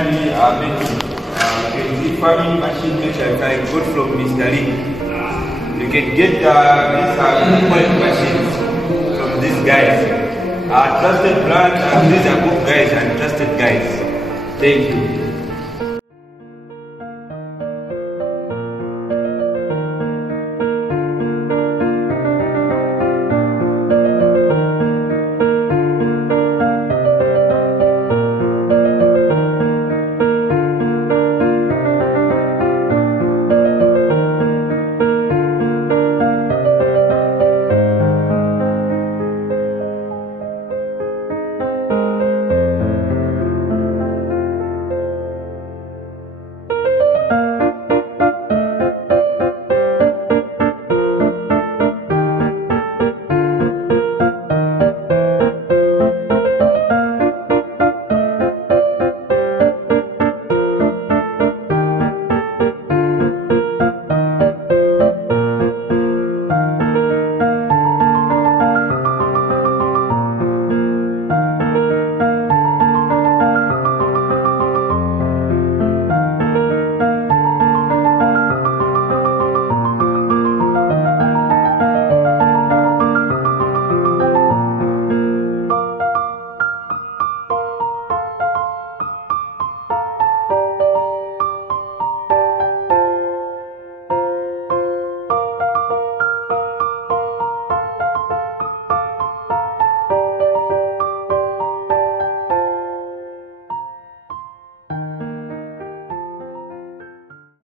finally making farming machine which I got from Mr. Lee. You can get these good machines from these guys. Trusted brand, these are good guys and trusted guys. Thank you.